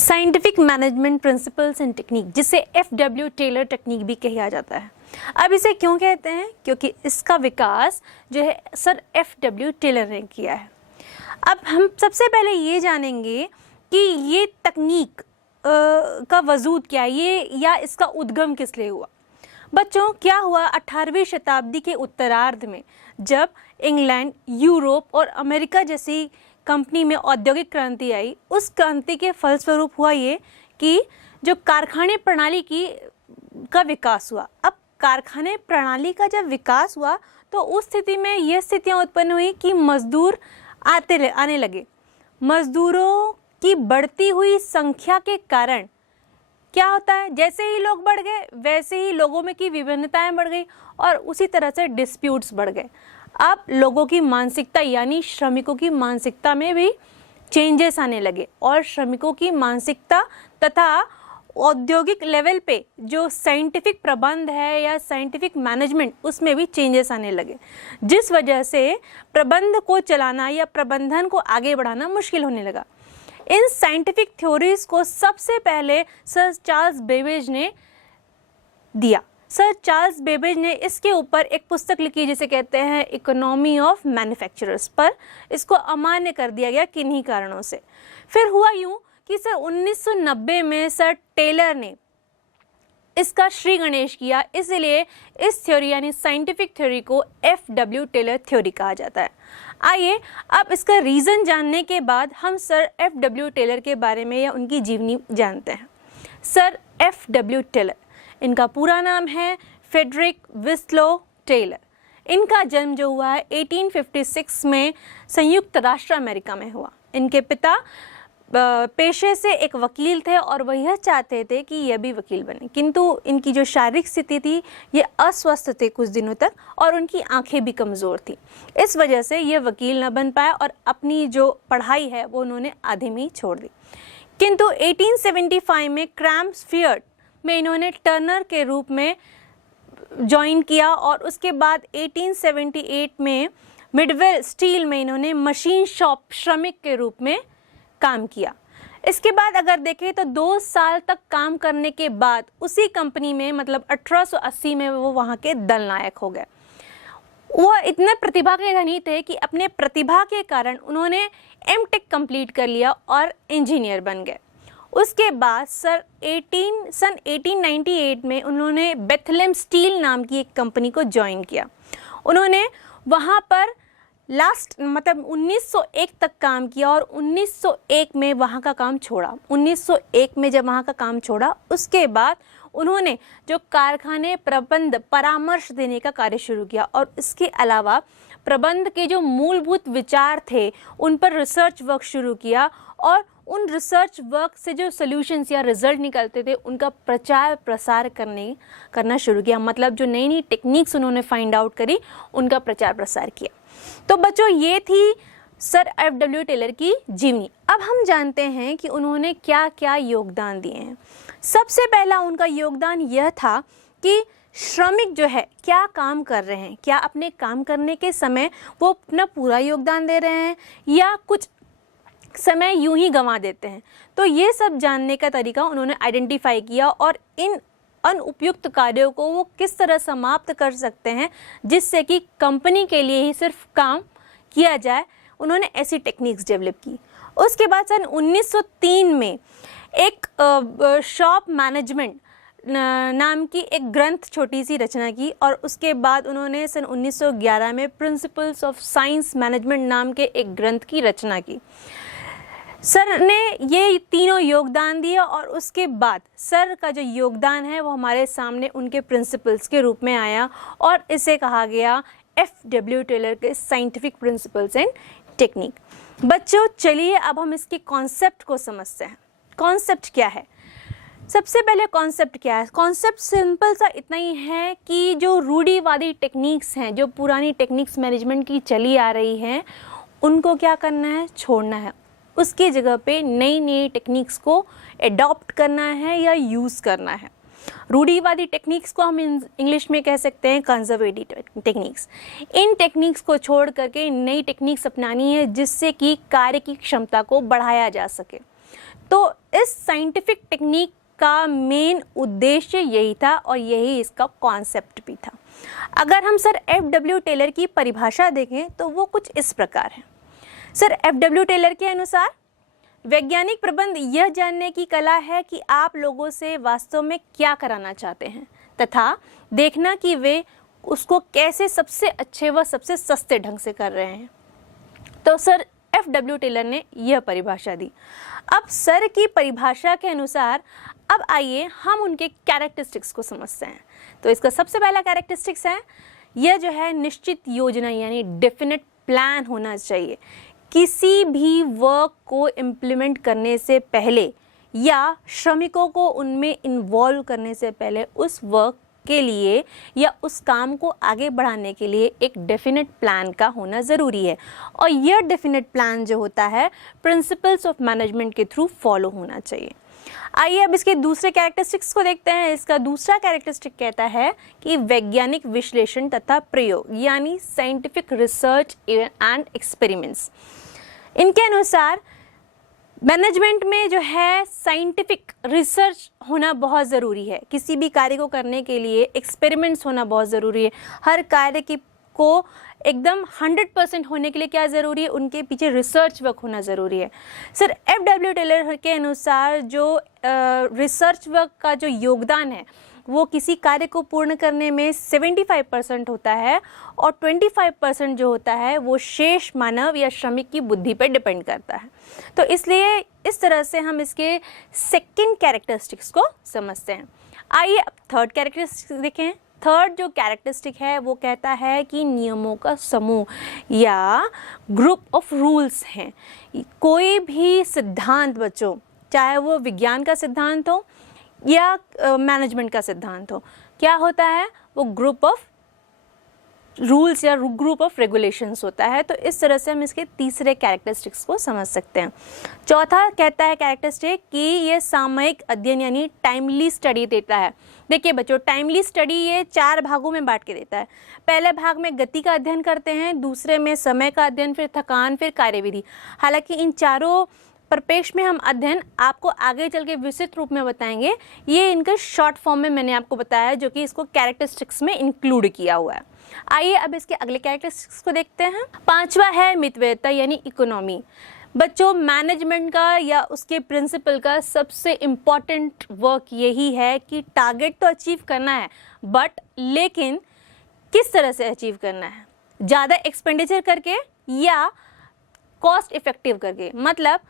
Scientific management principles and technique, जिसे FW Taylor technique भी कहा जाता है। अब इसे क्यों कहते हैं? क्योंकि इसका विकास जो है सर FW टेलर ने किया है। अब हम सबसे पहले ये जानेंगे कि ये तकनीक का वजूद क्या है, ये या इसका उद्गम किस लिए हुआ। बच्चों, क्या हुआ 18वीं शताब्दी के उत्तरार्ध में, जब इंग्लैंड, यूरोप और अमेरिका जैसी कंपनी में औद्योगिक क्रांति आई, उस क्रांति के फलस्वरूप हुआ ये कि जो कारखाने प्रणाली का विकास हुआ। अब कारखाने प्रणाली का जब विकास हुआ तो उस स्थिति में ये स्थितियाँ उत्पन्न हुई कि मजदूर आने लगे। मजदूरों की बढ़ती हुई संख्या के कारण क्या होता है, जैसे ही लोग बढ़ गए वैसे ही लोगों में की विभिन्नताएं बढ़ गई और उसी तरह से डिस्प्यूट्स बढ़ गए। अब लोगों की मानसिकता यानी श्रमिकों की मानसिकता में भी चेंजेस आने लगे और श्रमिकों की मानसिकता तथा औद्योगिक लेवल पे जो साइंटिफिक प्रबंध है या साइंटिफिक मैनेजमेंट, उसमें भी चेंजेस आने लगे, जिस वजह से प्रबंध को चलाना या प्रबंधन को आगे बढ़ाना मुश्किल होने लगा। इन साइंटिफिक थ्योरीज को सबसे पहले सर चार्ल्स बेबेज ने दिया। सर चार्ल्स बेबेज ने इसके ऊपर एक पुस्तक लिखी जिसे कहते हैं इकोनॉमी ऑफ मैन्युफैक्चरर्स, पर इसको अमान्य कर दिया गया किन्हीं कारणों से। फिर हुआ यूं कि सर 1990 में सर टेलर ने इसका श्री गणेश किया, इसलिए इस थ्योरी यानी साइंटिफिक थ्योरी को FW टेलर थ्योरी कहा जाता है। आइए अब इसका रीज़न जानने के बाद हम सर FW टेलर के बारे में या उनकी जीवनी जानते हैं। सर FW टेलर, इनका पूरा नाम है फ्रेडरिक विस्लो टेलर। इनका जन्म जो हुआ है 1856 में संयुक्त राष्ट्र अमेरिका में हुआ। इनके पिता पेशे से एक वकील थे और वह यह चाहते थे कि यह भी वकील बने, किंतु इनकी जो शारीरिक स्थिति थी ये अस्वस्थ थे कुछ दिनों तक और उनकी आंखें भी कमज़ोर थी। इस वजह से ये वकील न बन पाए और अपनी जो पढ़ाई है वो उन्होंने आधे में ही छोड़ दी। किंतु 1875 में क्रैम्सफील्ड में इन्होंने टर्नर के रूप में ज्वाइन किया और उसके बाद 1878 में मिडवेल स्टील में इन्होंने मशीन शॉप श्रमिक के रूप में काम किया। इसके बाद अगर देखें तो 2 साल तक काम करने के बाद उसी कंपनी में मतलब 1880 में वो वहाँ के दल नायक हो गए। वो इतने प्रतिभा के धनी थे कि अपने प्रतिभा के कारण उन्होंने M.Tech कंप्लीट कर लिया और इंजीनियर बन गए। उसके बाद सन 1898 में उन्होंने बेथलेम स्टील नाम की एक कंपनी को ज्वाइन किया। उन्होंने वहाँ पर मतलब 1901 तक काम किया और 1901 में वहाँ का काम छोड़ा। 1901 में जब वहाँ का काम छोड़ा उसके बाद उन्होंने जो कारखाने प्रबंध परामर्श देने का कार्य शुरू किया और इसके अलावा प्रबंध के जो मूलभूत विचार थे उन पर रिसर्च वर्क शुरू किया और उन रिसर्च वर्क से जो सॉल्यूशंस या रिजल्ट निकलते थे उनका प्रचार प्रसार करना शुरू किया। मतलब जो नई नई टेक्निक्स उन्होंने फाइंड आउट करी उनका प्रचार प्रसार किया। तो बच्चों, ये थी सर FW टेलर की जीवनी। अब हम जानते हैं कि उन्होंने क्या क्या योगदान दिए हैं। सबसे पहला उनका योगदान यह था कि श्रमिक जो है क्या काम कर रहे हैं, क्या अपने काम करने के समय वो अपना पूरा योगदान दे रहे हैं या कुछ समय यूं ही गंवा देते हैं। तो ये सब जानने का तरीका उन्होंने आइडेंटिफाई किया और इन अनुपयुक्त कार्यों को वो किस तरह समाप्त कर सकते हैं जिससे कि कंपनी के लिए ही सिर्फ काम किया जाए, उन्होंने ऐसी टेक्निक्स डेवलप की। उसके बाद सन 1903 में एक शॉप मैनेजमेंट नाम की एक ग्रंथ छोटी सी रचना की और उसके बाद उन्होंने सन 1911 में प्रिंसिपल्स ऑफ साइंस मैनेजमेंट नाम के एक ग्रंथ की रचना की। सर ने ये तीनों योगदान दिए और उसके बाद सर का जो योगदान है वो हमारे सामने उनके प्रिंसिपल्स के रूप में आया और इसे कहा गया FW टेलर के साइंटिफिक प्रिंसिपल्स एंड टेक्निक। बच्चों, चलिए अब हम इसके कॉन्सेप्ट को समझते हैं। कॉन्सेप्ट क्या है? सबसे पहले कॉन्सेप्ट क्या है? कॉन्सेप्ट सिंपल सा इतना ही है कि जो रूढ़िवादी टेक्निक्स हैं, जो पुरानी टेक्निक्स मैनेजमेंट की चली आ रही हैं, उनको क्या करना है? छोड़ना है। उसकी जगह पे नई नई टेक्निक्स को एडॉप्ट करना है या यूज़ करना है। रूढ़िवादी टेक्निक्स को हम इंग्लिश में कह सकते हैं कंजर्वेटिव टेक्निक्स। इन टेक्निक्स को छोड़ करके नई टेक्निक्स अपनानी है जिससे कि कार्य की क्षमता को बढ़ाया जा सके। तो इस साइंटिफिक टेक्निक का मेन उद्देश्य यही था और यही इसका कॉन्सेप्ट भी था। अगर हम सर F.W. टेलर की परिभाषा देखें तो वो कुछ इस प्रकार है। Sir F.W. टेलर के अनुसार वैज्ञानिक प्रबंध यह जानने की कला है कि आप लोगों से वास्तव में क्या कराना चाहते हैं तथा देखना कि वे उसको कैसे सबसे अच्छे व सबसे सस्ते ढंग से कर रहे हैं। तो सर F.W. टेलर ने यह परिभाषा दी। अब सर की परिभाषा के अनुसार अब आइए हम उनके कैरेक्टरिस्टिक्स को समझते हैं। तो इसका सबसे पहला कैरेक्टरिस्टिक्स है, यह जो है निश्चित योजना यानी डेफिनेट प्लान होना चाहिए। किसी भी वर्क को इम्प्लीमेंट करने से पहले या श्रमिकों को उनमें इन्वॉल्व करने से पहले उस वर्क के लिए या उस काम को आगे बढ़ाने के लिए एक डेफिनेट प्लान का होना ज़रूरी है और यह डेफिनेट प्लान जो होता है प्रिंसिपल्स ऑफ मैनेजमेंट के थ्रू फॉलो होना चाहिए। आइए अब इसके दूसरे कैरेक्टरिस्टिक्स को देखते हैं। इसका दूसरा कैरेक्टरिस्टिक कहता है कि वैज्ञानिक विश्लेषण तथा प्रयोग यानी साइंटिफिक रिसर्च एंड एक्सपेरिमेंट्स। इनके अनुसार मैनेजमेंट में जो है साइंटिफिक रिसर्च होना बहुत ज़रूरी है। किसी भी कार्य को करने के लिए एक्सपेरिमेंट्स होना बहुत ज़रूरी है। हर कार्य को एकदम 100% होने के लिए क्या ज़रूरी है, उनके पीछे रिसर्च वर्क होना ज़रूरी है। Sir F.W. टेलर के अनुसार जो रिसर्च वर्क का जो योगदान है वो किसी कार्य को पूर्ण करने में 75% होता है और 25% जो होता है वो शेष मानव या श्रमिक की बुद्धि पर डिपेंड करता है। तो इसलिए इस तरह से हम इसके सेकंड कैरेक्टरिस्टिक्स को समझते हैं। आइए अब थर्ड कैरेक्टरिस्टिक देखें। थर्ड जो कैरेक्टरिस्टिक है वो कहता है कि नियमों का समूह या ग्रुप ऑफ रूल्स हैं। कोई भी सिद्धांत बच्चों, चाहे वो विज्ञान का सिद्धांत हो या मैनेजमेंट का सिद्धांत हो, क्या होता है वो ग्रुप ऑफ रूल्स या ग्रुप ऑफ रेगुलेशंस होता है। तो इस तरह से हम इसके तीसरे कैरेक्टरिस्टिक्स को समझ सकते हैं। चौथा कहता है कैरेक्टरिस्टिक कि ये सामयिक अध्ययन यानी टाइमली स्टडी देता है। देखिए बच्चों, टाइमली स्टडी ये 4 भागों में बांट के देता है। पहले भाग में गति का अध्ययन करते हैं, दूसरे में समय का अध्ययन, फिर थकान, फिर कार्यविधि। हालांकि इन चारों परिपेक्ष में हम अध्ययन आपको आगे चल के विस्तृत रूप में बताएंगे। ये इनका शॉर्ट फॉर्म में मैंने आपको बताया जो कि इसको कैरेक्टरिस्टिक्स में इंक्लूड किया हुआ है। आइए अब इसके अगले कैरेक्टरिस्टिक्स को देखते हैं। पांचवा है मितव्ययिता यानी इकोनॉमी। बच्चों, मैनेजमेंट का या उसके प्रिंसिपल का सबसे इम्पॉर्टेंट वर्क यही है कि टारगेट तो अचीव करना है, बट लेकिन किस तरह से अचीव करना है, ज़्यादा एक्सपेंडिचर करके या कॉस्ट इफेक्टिव करके, मतलब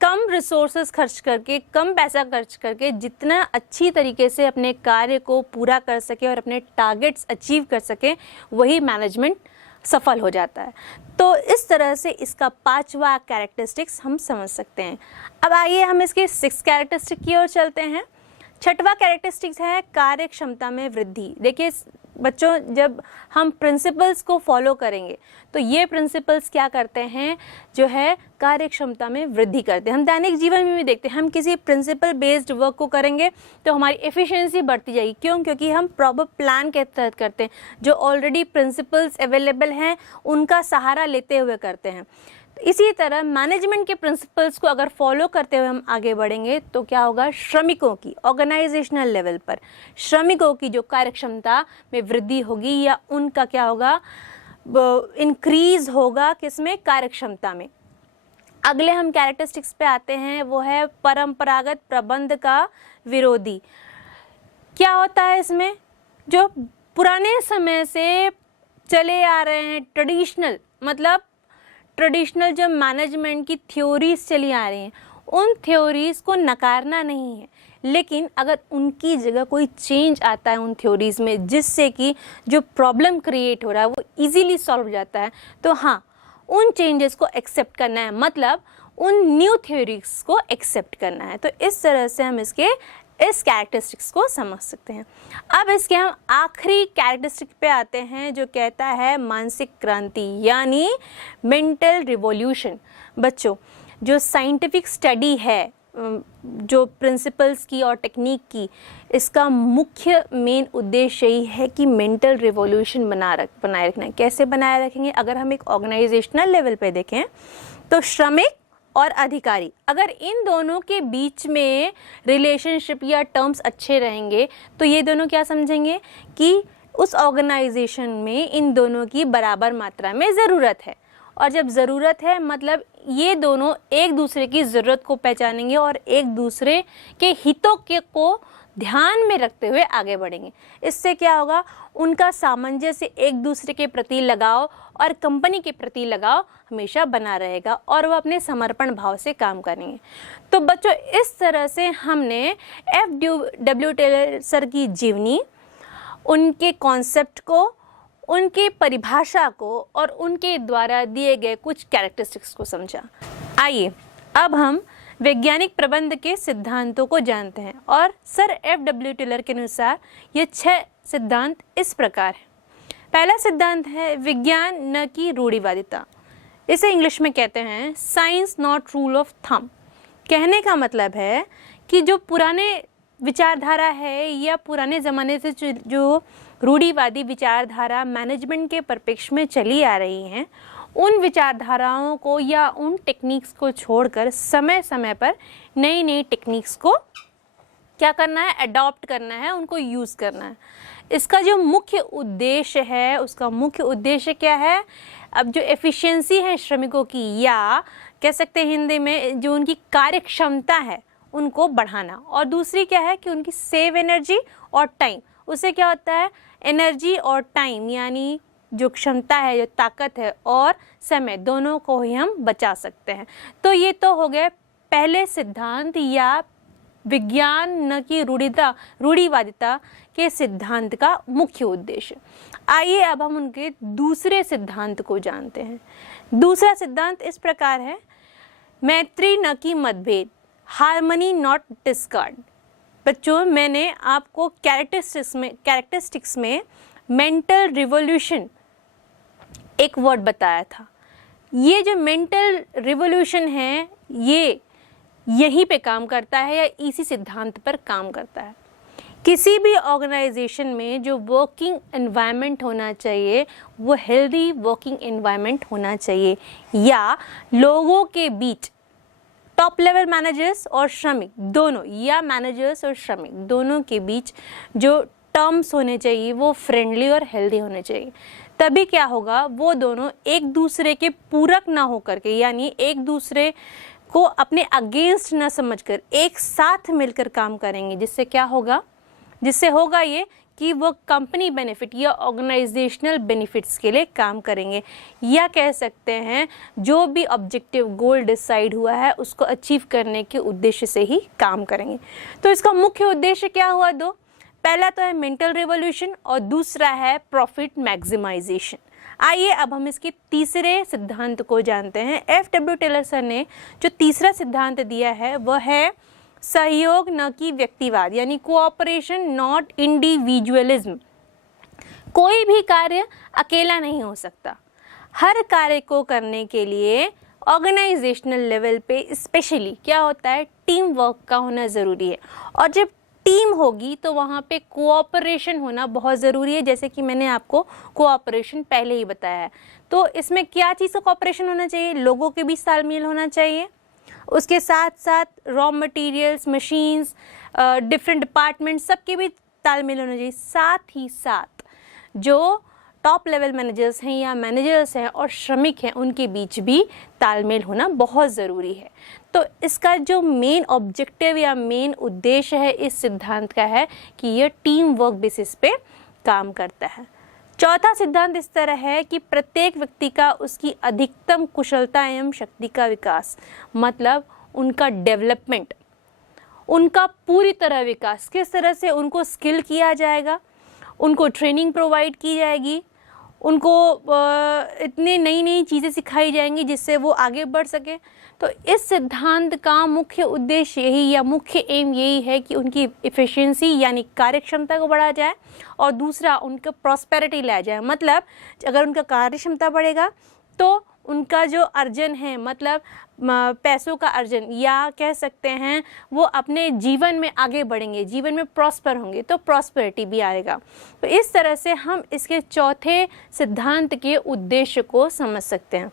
कम रिसोर्सेज खर्च करके, कम पैसा खर्च करके जितना अच्छी तरीके से अपने कार्य को पूरा कर सके और अपने टारगेट्स अचीव कर सके, वही मैनेजमेंट सफल हो जाता है। तो इस तरह से इसका पांचवा कैरेक्टरिस्टिक्स हम समझ सकते हैं। अब आइए हम इसके 6 कैरेक्टरिस्टिक की ओर चलते हैं। छठवां कैरेक्टरिस्टिक्स है कार्य क्षमता में वृद्धि। देखिए बच्चों, जब हम प्रिंसिपल्स को फॉलो करेंगे तो ये प्रिंसिपल्स क्या करते हैं, जो है कार्य क्षमता में वृद्धि करते हैं। हम दैनिक जीवन में भी देखते हैं, हम किसी प्रिंसिपल बेस्ड वर्क को करेंगे तो हमारी एफिशिएंसी बढ़ती जाएगी। क्यों? क्योंकि हम प्रॉपर प्लान के तहत करते हैं, जो ऑलरेडी प्रिंसिपल्स अवेलेबल हैं उनका सहारा लेते हुए करते हैं। इसी तरह मैनेजमेंट के प्रिंसिपल्स को अगर फॉलो करते हुए हम आगे बढ़ेंगे तो क्या होगा, श्रमिकों की ऑर्गेनाइजेशनल लेवल पर श्रमिकों की जो कार्यक्षमता में वृद्धि होगी या उनका क्या होगा, इंक्रीज होगा किसमें, कार्यक्षमता में। अगले हम कैरेक्टरिस्टिक्स पे आते हैं, वो है परंपरागत प्रबंध का विरोधी। क्या होता है इसमें, जो पुराने समय से चले आ रहे हैं ट्रेडिशनल, मतलब ट्रेडिशनल जो मैनेजमेंट की थ्योरीज चली आ रही हैं, उन थ्योरीज को नकारना नहीं है, लेकिन अगर उनकी जगह कोई चेंज आता है उन थ्योरीज में जिससे कि जो प्रॉब्लम क्रिएट हो रहा है वो इजीली सॉल्व हो जाता है, तो हाँ उन चेंजेस को एक्सेप्ट करना है, मतलब उन न्यू थ्योरीज को एक्सेप्ट करना है। तो इस तरह से हम इस कैरेक्टरिस्टिक्स को समझ सकते हैं। अब इसके हम आखिरी कैरेक्टरिस्टिक पे आते हैं जो कहता है मानसिक क्रांति यानी मेंटल रिवॉल्यूशन। बच्चों, जो साइंटिफिक स्टडी है जो प्रिंसिपल्स की और टेक्निक की, इसका मुख्य मेन उद्देश्य यही है कि मेंटल रिवॉल्यूशन बनाए रखना है। कैसे बनाए रखेंगे? अगर हम एक ऑर्गेनाइजेशनल लेवल पे देखें तो श्रमिक और अधिकारी, अगर इन दोनों के बीच में रिलेशनशिप या टर्म्स अच्छे रहेंगे तो ये दोनों क्या समझेंगे कि उस ऑर्गेनाइजेशन में इन दोनों की बराबर मात्रा में ज़रूरत है। और जब ज़रूरत है मतलब ये दोनों एक दूसरे की ज़रूरत को पहचानेंगे और एक दूसरे के हितों को ध्यान में रखते हुए आगे बढ़ेंगे। इससे क्या होगा, उनका सामंजस्य, एक दूसरे के प्रति लगाव और कंपनी के प्रति लगाव हमेशा बना रहेगा और वो अपने समर्पण भाव से काम करेंगे। तो बच्चों, इस तरह से हमने एफ.डब्ल्यू. टेलर सर की जीवनी, उनके कॉन्सेप्ट को, उनकी परिभाषा को और उनके द्वारा दिए गए कुछ कैरेक्टरिस्टिक्स को समझा। आइए अब हम वैज्ञानिक प्रबंध के सिद्धांतों को जानते हैं। और सर एफ.डब्ल्यू. टेलर के अनुसार ये 6 सिद्धांत इस प्रकार हैं। पहला सिद्धांत है विज्ञान न कि रूढ़िवादिता। इसे इंग्लिश में कहते हैं science not rule of thumb. कहने का मतलब है कि जो पुराने विचारधारा है या पुराने ज़माने से जो रूढ़िवादी विचारधारा मैनेजमेंट के परिप्रेक्ष्य में चली आ रही हैं, उन विचारधाराओं को या उन टेक्निक्स को छोड़कर समय समय पर नई नई टेक्निक्स को क्या करना है, अडॉप्ट करना है, उनको यूज़ करना है। इसका जो मुख्य उद्देश्य है, उसका मुख्य उद्देश्य क्या है, अब जो एफिशिएंसी है श्रमिकों की, या कह सकते हैं हिंदी में जो उनकी कार्य क्षमता है, उनको बढ़ाना। और दूसरी क्या है कि उनकी सेव एनर्जी और टाइम। उससे क्या होता है, एनर्जी और टाइम यानी जो क्षमता है, जो ताकत है और समय, दोनों को ही हम बचा सकते हैं। तो ये तो हो गए पहले सिद्धांत या विज्ञान न कि रूढ़िवादिता के सिद्धांत का मुख्य उद्देश्य। आइए अब हम उनके दूसरे सिद्धांत को जानते हैं। दूसरा सिद्धांत इस प्रकार है, मैत्री न कि मतभेद, हार्मनी नॉट डिस्कार्ड। बच्चों, मैंने आपको कैरेक्टरिस्टिक्स में मेंटल रिवॉल्यूशन एक वर्ड बताया था। ये जो मेंटल रिवॉल्यूशन है ये यहीं पे काम करता है या इसी सिद्धांत पर काम करता है। किसी भी ऑर्गेनाइजेशन में जो वर्किंग एनवायरनमेंट होना चाहिए वो हेल्दी वर्किंग एनवायरनमेंट होना चाहिए, या लोगों के बीच टॉप लेवल मैनेजर्स और श्रमिक दोनों, या मैनेजर्स और श्रमिक दोनों के बीच जो टर्म्स होने चाहिए वो फ्रेंडली और हेल्दी होने चाहिए। तभी क्या होगा, वो दोनों एक दूसरे के पूरक ना होकर के, यानी एक दूसरे को अपने अगेंस्ट ना समझकर एक साथ मिलकर काम करेंगे। जिससे क्या होगा, जिससे होगा ये कि वो कंपनी बेनिफिट या ऑर्गेनाइजेशनल बेनिफिट्स के लिए काम करेंगे, या कह सकते हैं जो भी ऑब्जेक्टिव गोल डिसाइड हुआ है उसको अचीव करने के उद्देश्य से ही काम करेंगे। तो इसका मुख्य उद्देश्य क्या हुआ, दो, पहला तो है मेंटल रिवॉल्यूशन और दूसरा है प्रॉफिट मैक्सिमाइजेशन। आइए अब हम इसके तीसरे सिद्धांत को जानते हैं। एफ.डब्ल्यू. टेलर सर ने जो तीसरा सिद्धांत दिया है वह है सहयोग न कि व्यक्तिवाद, यानी कोऑपरेशन नॉट इंडिविजुअलिज्म। कोई भी कार्य अकेला नहीं हो सकता। हर कार्य को करने के लिए ऑर्गेनाइजेशनल लेवल पे स्पेशली क्या होता है, टीम वर्क का होना ज़रूरी है। और जब टीम होगी तो वहाँ पे कोऑपरेशन होना बहुत ज़रूरी है, जैसे कि मैंने आपको कोऑपरेशन पहले ही बताया है। तो इसमें क्या चीज़ का कोऑपरेशन होना चाहिए, लोगों के बीच तालमेल होना चाहिए, उसके साथ साथ raw materials, machines, different department सबके बीच तालमेल होना चाहिए। साथ ही साथ जो टॉप लेवल मैनेजर्स हैं या मैनेजर्स हैं और श्रमिक हैं उनके बीच भी तालमेल होना बहुत ज़रूरी है। तो इसका जो मेन ऑब्जेक्टिव या मेन उद्देश्य है इस सिद्धांत का है कि यह टीम वर्क बेसिस पे काम करता है। चौथा सिद्धांत इस तरह है कि प्रत्येक व्यक्ति का उसकी अधिकतम कुशलता एवं शक्ति का विकास, मतलब उनका डेवलपमेंट, उनका पूरी तरह विकास, किस तरह से उनको स्किल किया जाएगा, उनको ट्रेनिंग प्रोवाइड की जाएगी, उनको इतनी नई नई चीज़ें सिखाई जाएंगी जिससे वो आगे बढ़ सके। तो इस सिद्धांत का मुख्य उद्देश्य यही या मुख्य एम यही है कि उनकी एफिशिएंसी यानी कार्य क्षमता को बढ़ाया जाए और दूसरा उनका प्रॉस्पेरिटी लाया जाए। मतलब अगर उनका कार्य क्षमता बढ़ेगा तो उनका जो अर्जन है, मतलब पैसों का अर्जन, या कह सकते हैं वो अपने जीवन में आगे बढ़ेंगे, जीवन में प्रॉस्पर होंगे, तो प्रॉस्पेरिटी भी आएगा। तो इस तरह से हम इसके चौथे सिद्धांत के उद्देश्य को समझ सकते हैं।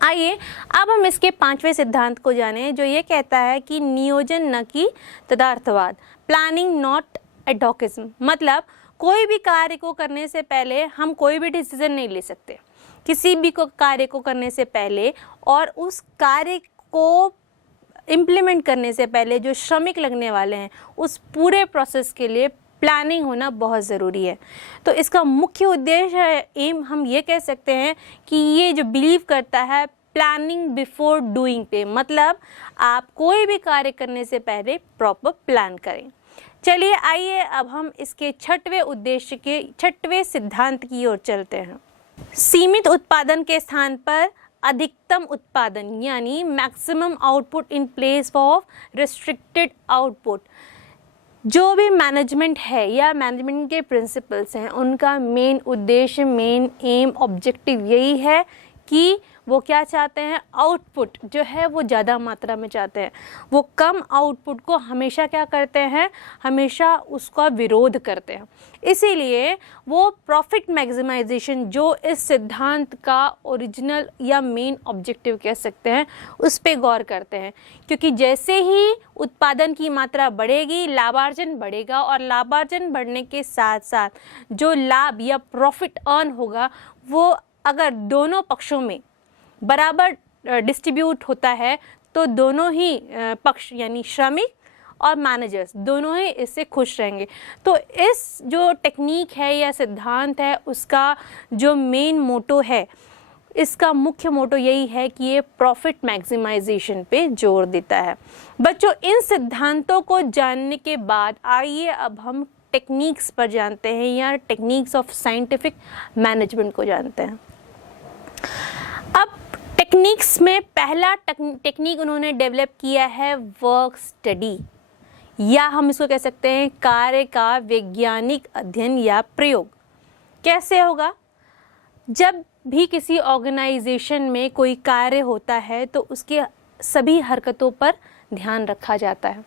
आइए अब हम इसके 5वें सिद्धांत को जानें, जो ये कहता है कि नियोजन न कि तदार्थवाद, प्लानिंग नॉट एडॉकिज्म। मतलब कोई भी कार्य को करने से पहले हम कोई भी डिसीजन नहीं ले सकते, किसी भी कार्य को करने से पहले और उस कार्य को इम्प्लीमेंट करने से पहले जो श्रमिक लगने वाले हैं उस पूरे प्रोसेस के लिए प्लानिंग होना बहुत ज़रूरी है। तो इसका मुख्य उद्देश्य है, एम हम ये कह सकते हैं कि ये जो बिलीव करता है प्लानिंग बिफोर डूइंग पे, मतलब आप कोई भी कार्य करने से पहले प्रॉपर प्लान करें। चलिए आइए अब हम इसके 6वें उद्देश्य के 6वें सिद्धांत की ओर चलते हैं। सीमित उत्पादन के स्थान पर अधिकतम उत्पादन, यानी maximum output in place of restricted output. जो भी मैनेजमेंट है या मैनेजमेंट के प्रिंसिपल्स हैं, उनका मेन उद्देश्य, मेन एम, ऑब्जेक्टिव यही है कि वो क्या चाहते हैं, आउटपुट जो है वो ज़्यादा मात्रा में चाहते हैं। वो कम आउटपुट को हमेशा क्या करते हैं, हमेशा उसका विरोध करते हैं। इसीलिए वो प्रॉफिट मैक्सिमाइजेशन, जो इस सिद्धांत का ओरिजिनल या मेन ऑब्जेक्टिव कह सकते हैं, उस पे गौर करते हैं। क्योंकि जैसे ही उत्पादन की मात्रा बढ़ेगी, लाभार्जन बढ़ेगा, और लाभार्जन बढ़ने के साथ साथ जो लाभ या प्रॉफिट अर्न होगा वो अगर दोनों पक्षों में बराबर डिस्ट्रीब्यूट होता है तो दोनों ही पक्ष यानी श्रमिक और मैनेजर्स दोनों ही इससे खुश रहेंगे। तो इस जो टेक्निक है या सिद्धांत है, उसका जो मेन मोटो है, इसका मुख्य मोटो यही है कि ये प्रॉफिट मैक्सिमाइजेशन पे जोर देता है। बच्चों, इन सिद्धांतों को जानने के बाद आइए अब हम टेक्निक्स पर जानते हैं, या टेक्निक्स ऑफ साइंटिफिक मैनेजमेंट को जानते हैं। अब टेक्निक्स में पहला टेक्निक उन्होंने डेवलप किया है वर्क स्टडी, या हम इसको कह सकते हैं कार्य का वैज्ञानिक अध्ययन या प्रयोग। कैसे होगा? जब भी किसी ऑर्गेनाइजेशन में कोई कार्य होता है तो उसके सभी हरकतों पर ध्यान रखा जाता है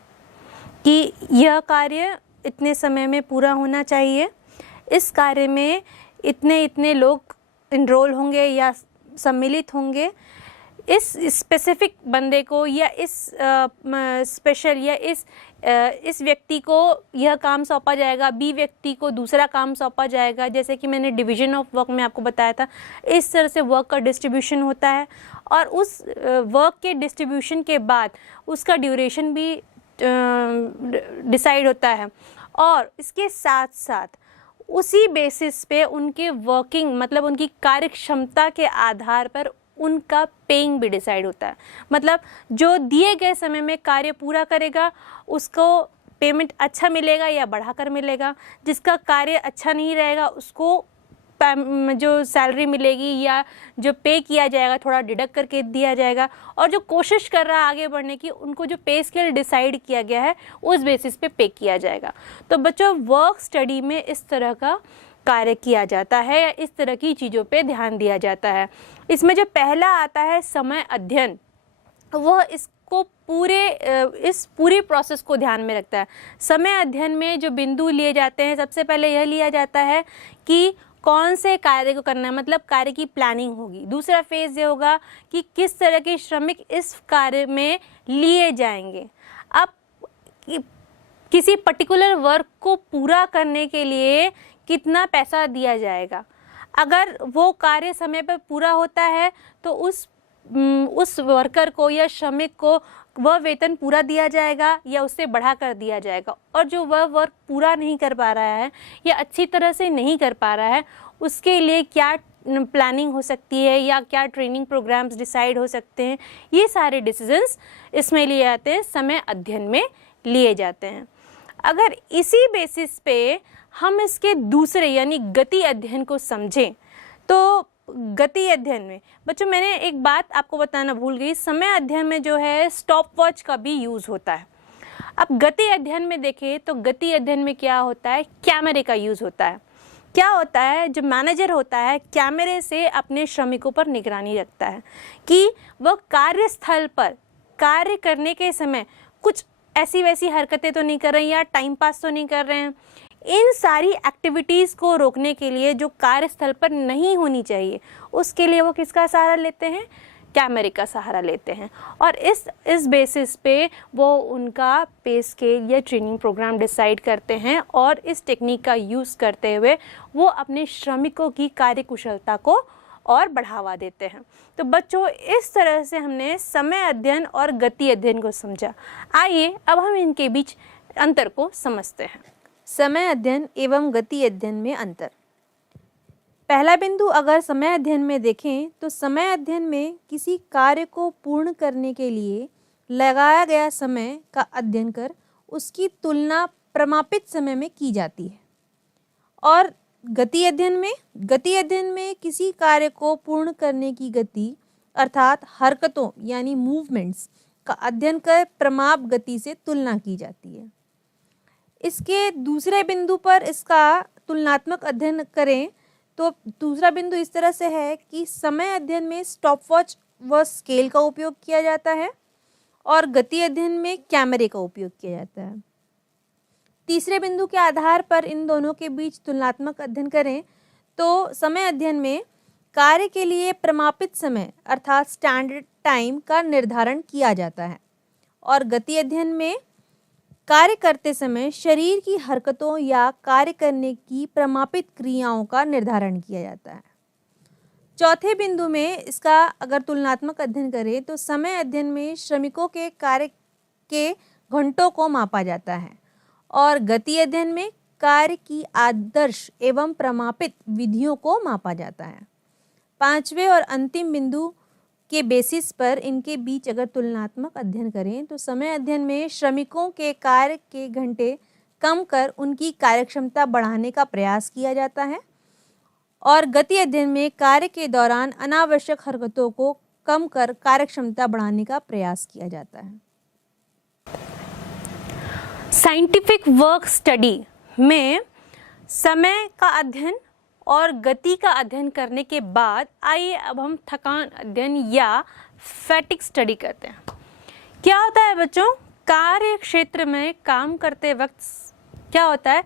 कि यह कार्य इतने समय में पूरा होना चाहिए, इस कार्य में इतने इतने लोग इनरोल होंगे या सम्मिलित होंगे, इस स्पेसिफिक बंदे को या इस स्पेशल या इस व्यक्ति को यह काम सौंपा जाएगा, बी व्यक्ति को दूसरा काम सौंपा जाएगा। जैसे कि मैंने डिवीजन ऑफ वर्क में आपको बताया था, इस तरह से वर्क का डिस्ट्रीब्यूशन होता है, और उस वर्क के डिस्ट्रीब्यूशन के बाद उसका ड्यूरेशन भी डिसाइड होता है, और इसके साथ साथ उसी बेसिस पे उनके वर्किंग मतलब उनकी कार्य क्षमता के आधार पर उनका पेइंग भी डिसाइड होता है। मतलब जो दिए गए समय में कार्य पूरा करेगा उसको पेमेंट अच्छा मिलेगा या बढ़ाकर मिलेगा, जिसका कार्य अच्छा नहीं रहेगा उसको जो सैलरी मिलेगी या जो पे किया जाएगा थोड़ा डिडक्ट करके दिया जाएगा, और जो कोशिश कर रहा है आगे बढ़ने की उनको जो पे स्केल डिसाइड किया गया है उस बेसिस पे किया जाएगा। तो बच्चों, वर्क स्टडी में इस तरह का कार्य किया जाता है या इस तरह की चीज़ों पे ध्यान दिया जाता है। इसमें जो पहला आता है समय अध्ययन, वह इसको इस पूरे प्रोसेस को ध्यान में रखता है। समय अध्ययन में जो बिंदु लिए जाते हैं, सबसे पहले यह लिया जाता है कि कौन से कार्य को करना है, मतलब कार्य की प्लानिंग होगी। दूसरा फेज ये होगा कि किस तरह के श्रमिक इस कार्य में लिए जाएंगे। अब किसी पर्टिकुलर वर्क को पूरा करने के लिए कितना पैसा दिया जाएगा। अगर वो कार्य समय पर पूरा होता है तो उस वर्कर को या श्रमिक को वह वेतन पूरा दिया जाएगा या उससे बढ़ा कर दिया जाएगा, और जो वह वर्क पूरा नहीं कर पा रहा है या अच्छी तरह से नहीं कर पा रहा है उसके लिए क्या प्लानिंग हो सकती है या क्या ट्रेनिंग प्रोग्राम्स डिसाइड हो सकते हैं, ये सारे डिसीजंस इसमें लिए जाते हैं, समय अध्ययन में लिए जाते हैं। अगर इसी बेसिस पे हम इसके दूसरे यानी गति अध्ययन को समझें तो गति अध्ययन में बच्चों मैंने एक बात आपको बताना भूल गई, समय अध्ययन में जो है स्टॉप वॉच का भी यूज़ होता है। अब गति अध्ययन में देखें तो गति अध्ययन में क्या होता है, कैमरे का यूज़ होता है। क्या होता है, जो मैनेजर होता है कैमरे से अपने श्रमिकों पर निगरानी रखता है कि वह कार्यस्थल पर कार्य करने के समय कुछ ऐसी वैसी हरकतें तो नहीं कर रहे हैं या टाइम पास तो नहीं कर रहे हैं। इन सारी एक्टिविटीज़ को रोकने के लिए जो कार्यस्थल पर नहीं होनी चाहिए उसके लिए वो किसका सहारा लेते हैं, कैमरे का सहारा लेते हैं और इस बेसिस पे वो उनका पे स्केल या ट्रेनिंग प्रोग्राम डिसाइड करते हैं और इस टेक्निक का यूज़ करते हुए वो अपने श्रमिकों की कार्यकुशलता को और बढ़ावा देते हैं। तो बच्चों, इस तरह से हमने समय अध्ययन और गति अध्ययन को समझा। आइए अब हम इनके बीच अंतर को समझते हैं। समय अध्ययन एवं गति अध्ययन में अंतर। पहला बिंदु अगर समय अध्ययन में देखें तो समय अध्ययन में किसी कार्य को पूर्ण करने के लिए लगाया गया समय का अध्ययन कर उसकी तुलना प्रमापित समय में की जाती है। और गति अध्ययन में किसी कार्य को पूर्ण करने की गति अर्थात हरकतों यानी मूवमेंट्स का अध्ययन कर प्रमाप गति से तुलना की जाती है। इसके दूसरे बिंदु पर इसका तुलनात्मक अध्ययन करें तो दूसरा बिंदु इस तरह से है कि समय अध्ययन में स्टॉपवॉच व स्केल का उपयोग किया जाता है और गति अध्ययन में कैमरे का उपयोग किया जाता है। तीसरे बिंदु के आधार पर इन दोनों के बीच तुलनात्मक अध्ययन करें तो समय अध्ययन में कार्य के लिए प्रमापित समय अर्थात स्टैंडर्ड टाइम का निर्धारण किया जाता है और गति अध्ययन में कार्य करते समय शरीर की हरकतों या कार्य करने की प्रमापित क्रियाओं का निर्धारण किया जाता है। चौथे बिंदु में इसका अगर तुलनात्मक अध्ययन करें तो समय अध्ययन में श्रमिकों के कार्य के घंटों को मापा जाता है और गति अध्ययन में कार्य की आदर्श एवं प्रमापित विधियों को मापा जाता है। पांचवें और अंतिम बिंदु के बेसिस पर इनके बीच अगर तुलनात्मक अध्ययन करें तो समय अध्ययन में श्रमिकों के कार्य के घंटे कम कर उनकी कार्यक्षमता बढ़ाने का प्रयास किया जाता है और गति अध्ययन में कार्य के दौरान अनावश्यक हरकतों को कम कर कार्यक्षमता बढ़ाने का प्रयास किया जाता है। साइंटिफिक वर्क स्टडी में समय का अध्ययन और गति का अध्ययन करने के बाद आइए अब हम थकान अध्ययन या फैटिग स्टडी करते हैं। क्या होता है बच्चों, कार्य क्षेत्र में काम करते वक्त क्या होता है,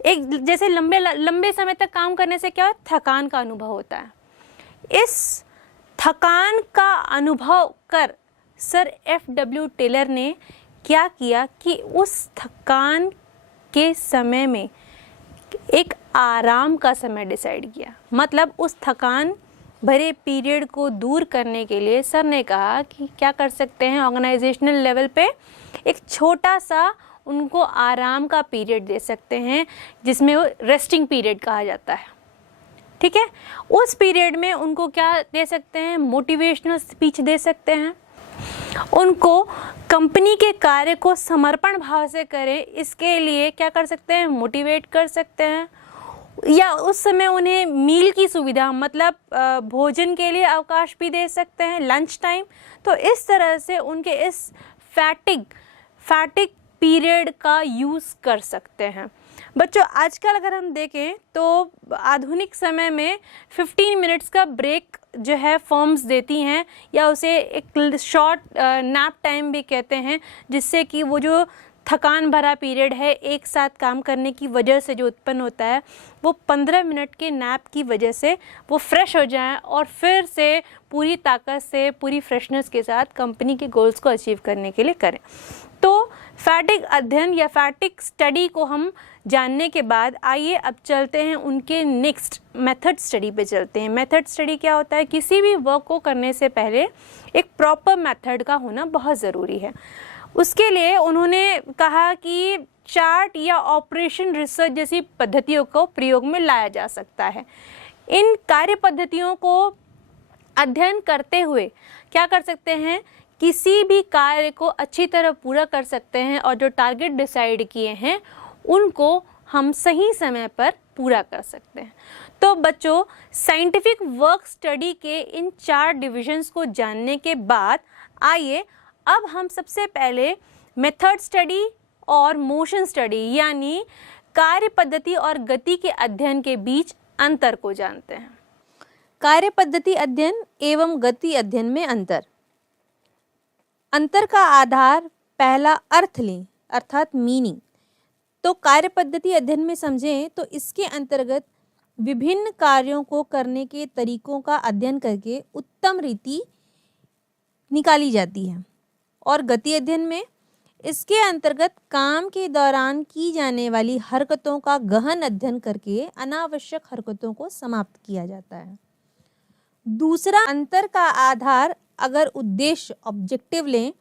एक जैसे लंबे समय तक काम करने से क्या थकान का अनुभव होता है। इस थकान का अनुभव कर सर F.W. टेलर ने क्या किया कि उस थकान के समय में एक आराम का समय डिसाइड किया। मतलब उस थकान भरे पीरियड को दूर करने के लिए सर ने कहा कि क्या कर सकते हैं, ऑर्गेनाइजेशनल लेवल पे एक छोटा सा उनको आराम का पीरियड दे सकते हैं जिसमें वो रेस्टिंग पीरियड कहा जाता है। ठीक है, उस पीरियड में उनको क्या दे सकते हैं, मोटिवेशनल स्पीच दे सकते हैं, उनको कंपनी के कार्य को समर्पण भाव से करें इसके लिए क्या कर सकते हैं, मोटिवेट कर सकते हैं, या उस समय उन्हें मील की सुविधा मतलब भोजन के लिए अवकाश भी दे सकते हैं, लंच टाइम। तो इस तरह से उनके इस फैटिग पीरियड का यूज़ कर सकते हैं। बच्चों, आजकल अगर हम देखें तो आधुनिक समय में 15 मिनट्स का ब्रेक जो है फर्म्स देती हैं या उसे एक शॉर्ट नैप टाइम भी कहते हैं, जिससे कि वो जो थकान भरा पीरियड है एक साथ काम करने की वजह से जो उत्पन्न होता है वो 15 मिनट के नैप की वजह से वो फ्रेश हो जाएं और फिर से पूरी ताकत से पूरी फ्रेशनेस के साथ कंपनी के गोल्स को अचीव करने के लिए करें। तो फैटिग अध्ययन या फैटिग स्टडी को हम जानने के बाद आइए अब चलते हैं उनके नेक्स्ट मेथड स्टडी पे चलते हैं। मेथड स्टडी क्या होता है, किसी भी वर्क को करने से पहले एक प्रॉपर मेथड का होना बहुत ज़रूरी है। उसके लिए उन्होंने कहा कि चार्ट या ऑपरेशन रिसर्च जैसी पद्धतियों को प्रयोग में लाया जा सकता है। इन कार्य पद्धतियों को अध्ययन करते हुए क्या कर सकते हैं, किसी भी कार्य को अच्छी तरह पूरा कर सकते हैं और जो टारगेट डिसाइड किए हैं उनको हम सही समय पर पूरा कर सकते हैं। तो बच्चों, साइंटिफिक वर्क स्टडी के इन 4 डिविजन्स को जानने के बाद आइए अब हम सबसे पहले मेथड स्टडी और मोशन स्टडी यानी कार्य पद्धति और गति के अध्ययन के बीच अंतर को जानते हैं। कार्य पद्धति अध्ययन एवं गति अध्ययन में अंतर का आधार पहला अर्थ लें अर्थात मीनिंग। तो कार्य पद्धति अध्ययन में समझें तो इसके अंतर्गत विभिन्न कार्यों को करने के तरीकों का अध्ययन करके उत्तम रीति निकाली जाती है। और गति अध्ययन में इसके अंतर्गत काम के दौरान की जाने वाली हरकतों का गहन अध्ययन करके अनावश्यक हरकतों को समाप्त किया जाता है। दूसरा अंतर का आधार अगर उद्देश्य ऑब्जेक्टिव लें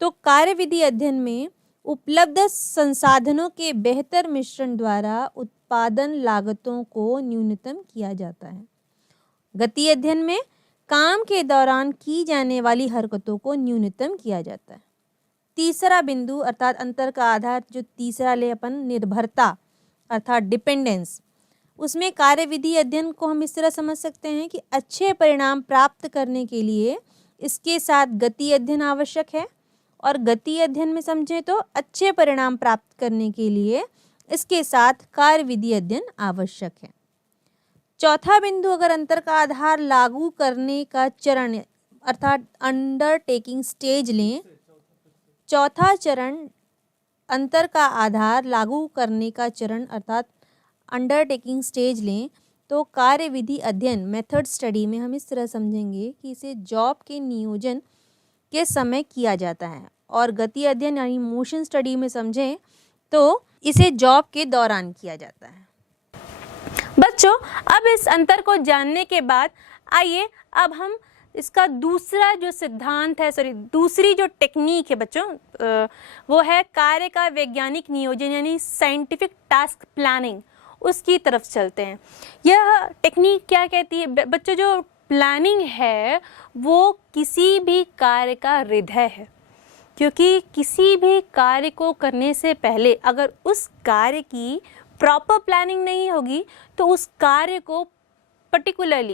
तो कार्यविधि अध्ययन में उपलब्ध संसाधनों के बेहतर मिश्रण द्वारा उत्पादन लागतों को न्यूनतम किया जाता है। गति अध्ययन में काम के दौरान की जाने वाली हरकतों को न्यूनतम किया जाता है। तीसरा बिंदु अर्थात अंतर का आधार जो तीसरा ले अपन, निर्भरता अर्थात डिपेंडेंस, उसमें कार्यविधि अध्ययन को हम इस तरह समझ सकते हैं कि अच्छे परिणाम प्राप्त करने के लिए इसके साथ गति अध्ययन आवश्यक है, और गति अध्ययन में समझें तो अच्छे परिणाम प्राप्त करने के लिए इसके साथ कार्यविधि अध्ययन आवश्यक है। चौथा बिंदु अगर अंतर का आधार लागू करने का चरण अर्थात अंडरटेकिंग स्टेज लें, चौथा चरण अंतर का आधार लागू करने का चरण अर्थात अंडरटेकिंग स्टेज लें तो कार्यविधि अध्ययन मेथड स्टडी में हम इस तरह समझेंगे कि इसे जॉब के नियोजन के समय किया जाता है, और गति अध्ययन यानी मोशन स्टडी में समझें तो इसे जॉब के दौरान किया जाता है। बच्चों, अब इस अंतर को जानने के बाद आइए अब हम इसका दूसरा जो सिद्धांत है, दूसरी जो टेक्निक है बच्चों, वो है कार्य का वैज्ञानिक नियोजन यानी साइंटिफिक टास्क प्लानिंग, उसकी तरफ चलते हैं। यह टेक्निक क्या कहती है बच्चों? जो प्लानिंग है वो किसी भी कार्य का हृदय है, क्योंकि किसी भी कार्य को करने से पहले अगर उस कार्य की प्रॉपर प्लानिंग नहीं होगी तो उस कार्य को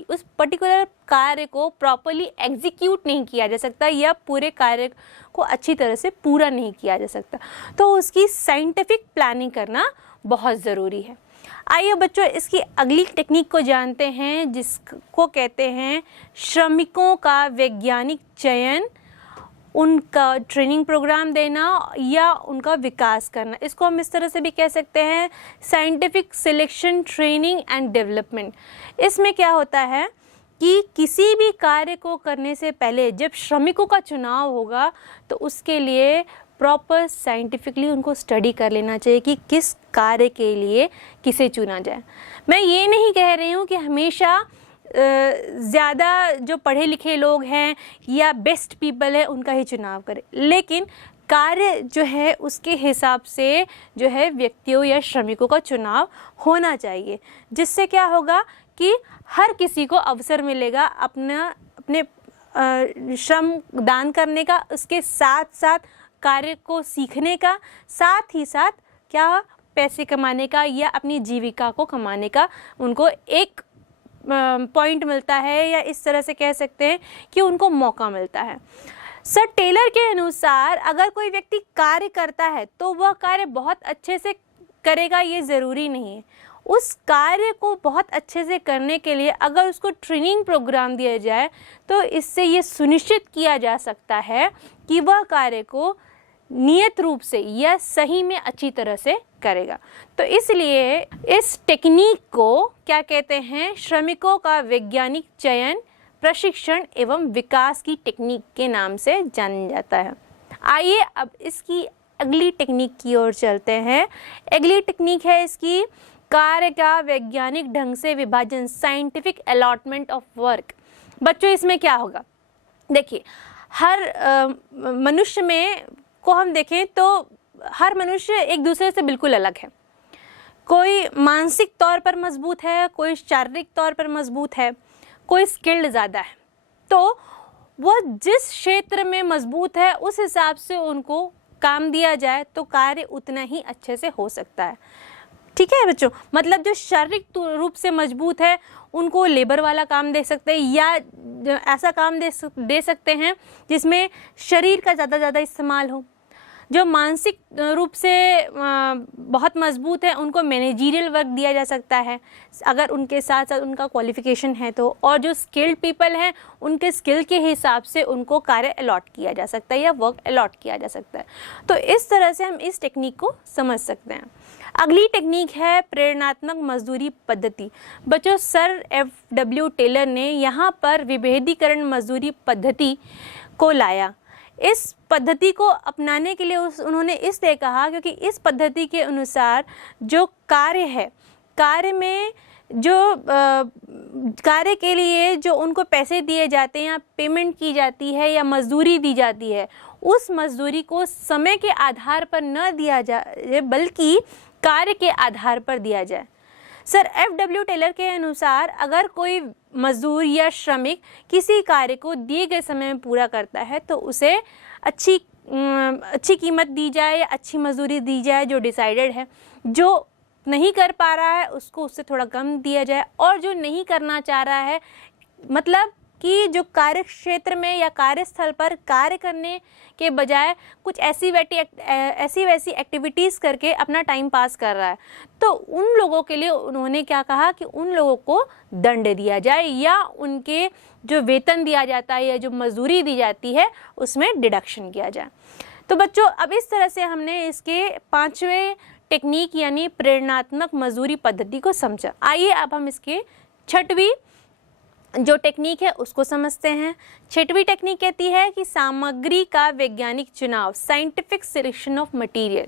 उस पर्टिकुलर कार्य को प्रॉपरली एग्जीक्यूट नहीं किया जा सकता या पूरे कार्य को अच्छी तरह से पूरा नहीं किया जा सकता। तो उसकी साइंटिफिक प्लानिंग करना बहुत ज़रूरी है। आइए बच्चों इसकी अगली टेक्निक को जानते हैं, जिसको कहते हैं श्रमिकों का वैज्ञानिक चयन, उनका ट्रेनिंग प्रोग्राम देना या उनका विकास करना। इसको हम इस तरह से भी कह सकते हैं scientific selection, training and development. इसमें क्या होता है कि किसी भी कार्य को करने से पहले जब श्रमिकों का चुनाव होगा तो उसके लिए प्रॉपर साइंटिफिकली उनको स्टडी कर लेना चाहिए कि किस कार्य के लिए किसे चुना जाए। मैं ये नहीं कह रही हूँ कि हमेशा ज़्यादा जो पढ़े लिखे लोग हैं या बेस्ट पीपल है उनका ही चुनाव करें, लेकिन कार्य जो है उसके हिसाब से जो है व्यक्तियों या श्रमिकों का चुनाव होना चाहिए, जिससे क्या होगा कि हर किसी को अवसर मिलेगा अपने श्रम दान करने का, उसके साथ साथ कार्य को सीखने का, साथ ही साथ क्या पैसे कमाने का या अपनी जीविका को कमाने का उनको एक पॉइंट मिलता है, या इस तरह से कह सकते हैं कि उनको मौका मिलता है। सर टेलर के अनुसार अगर कोई व्यक्ति कार्य करता है तो वह कार्य बहुत अच्छे से करेगा ये ज़रूरी नहीं है। उस कार्य को बहुत अच्छे से करने के लिए अगर उसको ट्रेनिंग प्रोग्राम दिया जाए तो इससे ये सुनिश्चित किया जा सकता है कि वह कार्य को नियत रूप से या सही में अच्छी तरह से करेगा। तो इसलिए इस टेक्निक को क्या कहते हैं? श्रमिकों का वैज्ञानिक चयन, प्रशिक्षण एवं विकास की टेक्निक के नाम से जाना जाता है। आइए अब इसकी अगली टेक्निक की ओर चलते हैं। अगली टेक्निक है इसकी कार्य का वैज्ञानिक ढंग से विभाजन, साइंटिफिक अलॉटमेंट ऑफ वर्क। बच्चों इसमें क्या होगा? देखिए हर मनुष्य में को हम देखें तो हर मनुष्य एक दूसरे से बिल्कुल अलग है। कोई मानसिक तौर पर मजबूत है, कोई शारीरिक तौर पर मजबूत है, कोई स्किल्ड ज़्यादा है। तो वह जिस क्षेत्र में मजबूत है उस हिसाब से उनको काम दिया जाए तो कार्य उतना ही अच्छे से हो सकता है। ठीक है बच्चों, मतलब जो शारीरिक रूप से मजबूत है उनको लेबर वाला काम दे सकते हैं या ऐसा काम दे सकते हैं जिसमें शरीर का ज़्यादा इस्तेमाल हो। जो मानसिक रूप से बहुत मजबूत है उनको मैनेजरियल वर्क दिया जा सकता है अगर उनके साथ साथ उनका क्वालिफिकेशन है तो, और जो स्किल्ड पीपल हैं उनके स्किल के हिसाब से उनको कार्य अलॉट किया जा सकता है या वर्क अलॉट किया जा सकता है। तो इस तरह से हम इस टेक्निक को समझ सकते हैं। अगली टेक्निक है प्रेरणात्मक मजदूरी पद्धति। बच्चों सर F.W. टेलर ने यहाँ पर विभेदीकरण मजदूरी पद्धति को लाया। इस पद्धति को अपनाने के लिए उन्होंने इसलिए कहा क्योंकि इस पद्धति के अनुसार जो कार्य है, कार्य में जो कार्य के लिए जो उनको पैसे दिए जाते हैं या पेमेंट की जाती है या मजदूरी दी जाती है, उस मजदूरी को समय के आधार पर न दिया जाए बल्कि कार्य के आधार पर दिया जाए। Sir F.W. टेलर के अनुसार अगर कोई मजदूर या श्रमिक किसी कार्य को दिए गए समय में पूरा करता है तो उसे अच्छी कीमत दी जाए या अच्छी मजदूरी दी जाए जो डिसाइडेड है। जो नहीं कर पा रहा है उसको उससे थोड़ा कम दिया जाए, और जो नहीं करना चाह रहा है, मतलब कि जो कार्य क्षेत्र में या कार्यस्थल पर कार्य करने के बजाय कुछ ऐसी वैसी एक्टिविटीज़ करके अपना टाइम पास कर रहा है, तो उन लोगों के लिए उन्होंने क्या कहा कि उन लोगों को दंड दिया जाए या उनके जो वेतन दिया जाता है या जो मजदूरी दी जाती है उसमें डिडक्शन किया जाए। तो बच्चों, अब इस तरह से हमने इसके 5वें टेक्निक यानी प्रेरणात्मक मजदूरी पद्धति को समझा। आइए अब हम इसके 6वीं जो टेक्निक है उसको समझते हैं। 6वीं टेक्निक कहती है कि सामग्री का वैज्ञानिक चुनाव, साइंटिफिक सिलेक्शन ऑफ मटेरियल।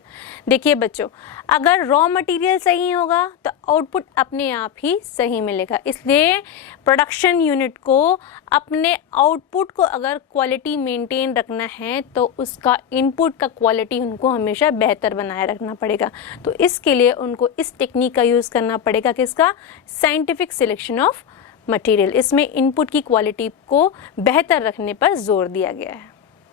देखिए बच्चों, अगर रॉ मटेरियल सही होगा तो आउटपुट अपने आप ही सही मिलेगा। इसलिए प्रोडक्शन यूनिट को अपने आउटपुट को अगर क्वालिटी मेंटेन रखना है तो उसका इनपुट का क्वालिटी उनको हमेशा बेहतर बनाए रखना पड़ेगा। तो इसके लिए उनको इस टेक्निक का यूज़ करना पड़ेगा, किसका? Scientific selection of material. इसमें इनपुट की क्वालिटी को बेहतर रखने पर जोर दिया गया है।